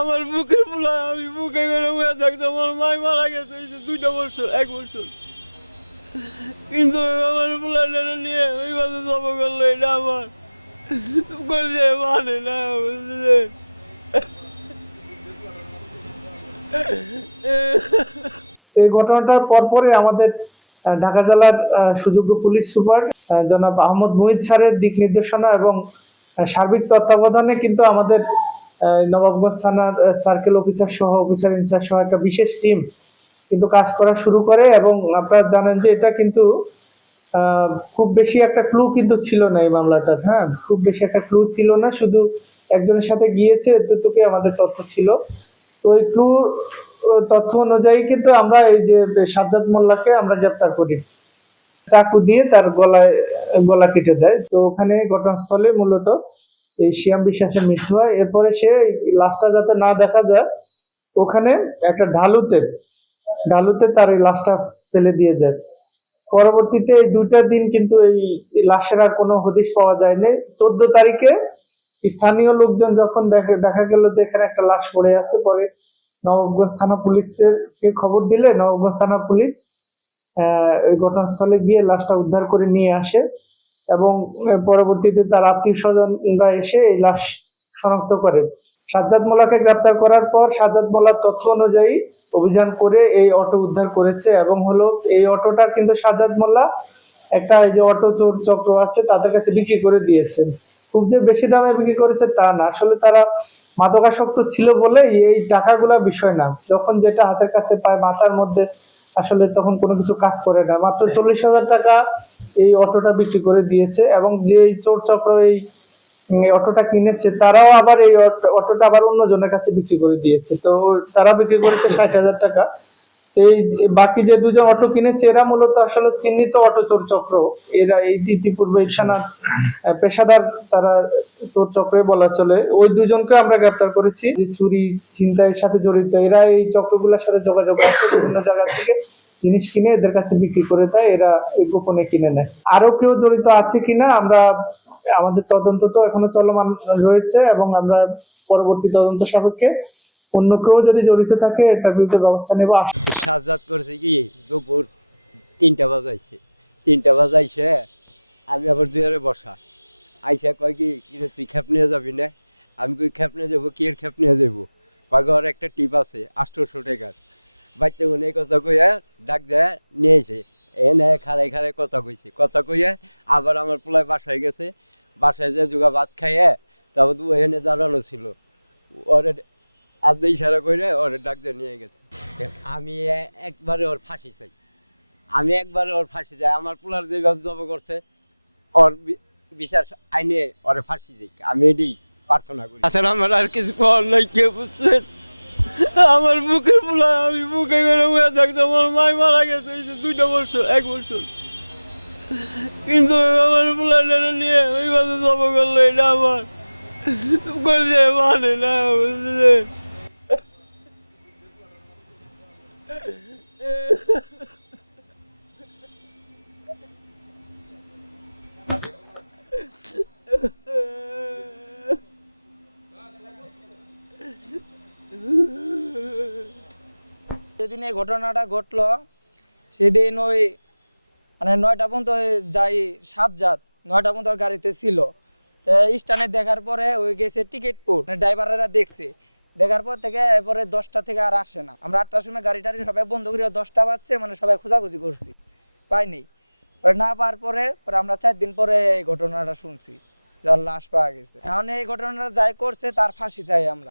আমার বুকের ফুলা আমি বুকে করে হয়ে থাকতাম। আমার মাই মারা গেছে এই যে 2টা বছর 1 বছর, কিন্তু আমার ফুলাটা নিয়ে ওই কথা জব করলো। এটা আমার করলে মানে না, বুঝলেন? এই ঘটনাটার পরপরই আমাদের ঢাকা জেলার সুযোগ্য পুলিশ সুপার জনাব আহমদ মুহিত স্যারের দিক নির্দেশনা এবং সার্বিক তত্ত্বাবধানে কিন্তু আমাদের নবাবগঞ্জ থানার সার্কেল অফিসার সহ অফিসার ইনচার্জ সহ একটা বিশেষ টিম কিন্তু কাজ করা শুরু করে। এবং আপনারা জানেন যে এটা কিন্তু খুব বেশি একটা ক্লু কিন্তু ছিল না এই মামলাটার। হ্যাঁ, খুব বেশি একটা ক্লু ছিল না, শুধু একজনের সাথে গিয়েছে এতটুকুই আমাদের তথ্য ছিল। তো এই ক্লু তথ্য অনুযায়ী কিন্তু আমরা এই যে সাজ্জাদ মোল্লাকে আমরা গ্রেপ্তার করি, চাকু দিয়ে তার গলা কেটে দেয়। তো ওখানে ঘটনাস্থলে মূলত এই শিয়াম বিশ্বাসের মৃত্যু হয়। এরপরে সে লাশটা যাতে না দেখা যায় ওখানে একটা ঢালুতে তার এই লাশটা ফেলে দিয়ে যায়। পরবর্তীতে এই 2টা দিন কিন্তু এই লাশের আর কোনো হদিশ পাওয়া যায়নি। 14 তারিখে স্থানীয় লোকজন যখন দেখা গেল যে এখানে একটা লাশ পড়ে আছে, পরে নবাবগঞ্জ থানা পুলিশের কে খবর দিলে নবাবগঞ্জ থানা পুলিশ ওই ঘটনাস্থলে গিয়ে লাশটা উদ্ধার করে নিয়ে আসে এবং পরবর্তীতে তার আত্মীয় স্বজনরা এসে এই লাশ শনাক্ত করে। সাজ্জাদ মোল্লাকে গ্রেপ্তার করার পর সাজ্জাদ মোল্লার তথ্য অনুযায়ী অভিযান করে এই অটো উদ্ধার করেছে এবং হলো এই অটোটা কিন্তু সাজ্জাদ মোল্লা একটা এই যে অটো চোর চক্র আছে তাদের কাছে বিক্রি করে দিয়েছেন। খুব যে বেশি দামে বিক্রি করেছে তা না, আসলে তারা মাদকাসক্ত ছিল বলে এই টাকাগুলা বিষয় না, যখন যেটা হাতের কাছে পায় মাথার মধ্যে আসলে তখন কোনো কিছু কাজ করে না। মাত্র 40,000 টাকা এই অটোটা বিক্রি করে দিয়েছে এবং যে চোর চক্র এই অটোটা কিনেছে তারাও আবার এই অটোটা আবার অন্য জনের কাছে বিক্রি করে দিয়েছে। তো তারা বিক্রি করেছে 60,000 টাকা। এই বাকি যে 2জন অটো কিনেছে এরা মূলত আসলে চিহ্নিত অটো চোর চক্র। এরা এই ইতিপূর্বে থানার পেশাদার তারা চোর চক্রে বলা চলে। ওই 2জনকে আমরা গ্রেপ্তার করেছি যে চুরি ছিনতাইয়ের সাথে জড়িত। এরা এই চক্রগুলোর সাথে যোগাযোগ রাখে, বিভিন্ন জায়গা থেকে জিনিস কিনে এদের কাছে বিক্রি করে দেয়, এরা এই গোপনে কিনে নেয়। আরো কেউ জড়িত আছে কিনা আমরা আমাদের তদন্ত তো এখনো চলমান রয়েছে এবং আমরা পরবর্তী তদন্ত সাপেক্ষে অন্য কেউ যদি জড়িত থাকে এটার বিরুদ্ধে ব্যবস্থা নেব। সাজ্জাদ করছে কি দুপুর 3টা বাজাইছে, 3টা বাজাইছে আমি আবার দুয়ারে বসা আইসা কয় কি রে তুই খেপ নিয়ে যাবি না? আমি কই খেপ নিয়ে যাবো, কি এর খেপ নিয়ে যাবো? কয় ঘর একটা টিপ আছে 800 টাকার, বাচ্চা মনে কথা কইয়া ডাক দেয় নিয়েছে। এনে খাড়াই কথা কইয়া আবার আমার পোলায় বাসায় গেছে, বাসায় যে যোগা ভাত খাইয়ে তারপর এখানে দাঁড়ানো ছিল, ওরে আধা ইশারা করে ওরে ডাক দিয়ে নিয়ে গেছে। আমি একবারে ওর ফাঁসি চাই, আমার পোলার যেভাবে জব করছে ওর বিচার আইনে ওরে ফাঁসি দিক, আমি এটাই প্রার্থনা করি। আসলে আমার আর কিছু করার নাই, কে বুঝছেন? আমার বুকের ফুলা আমি বুকে করে হয়ে থাকতাম। আমার মাই মারা গেছে এই যে 2টা বছর 1 বছর, কিন্তু আমার ফুলাটা নিয়ে ওই কথা জব করলো। এটা আমার করলে মানে না, বুঝলেন? যেদিন এই ঘটনাটা ঘটলো সেদিন ওই মানে 9টা পর্যন্ত যাই সাজ্জাদ 9টা পর্যন্ত ওর গাড়িতে ছিল। তো স্টানে দেখার পরে ওই গেছে টিকিটপুর, ড্রাইভাররা দেখছে, দেখার পর থেকে এরপরে 10টা থেকে আর আসে না। আমরা 8টার সময় গাড়ি টাড়ি সবাই বন্ধ করি, 10টা বাজছে মানে সবাই খোঁজাখুঁজি করছি, পাইনি। পরে না পাওয়ার পরে আমরা 4 দিন পরে এই ঘটনাটা শুনছি, যার লাশ পাওয়া গেছে। এখন এই ঘটনাটা যাই করছে তার ফাঁসি চাই আমরা।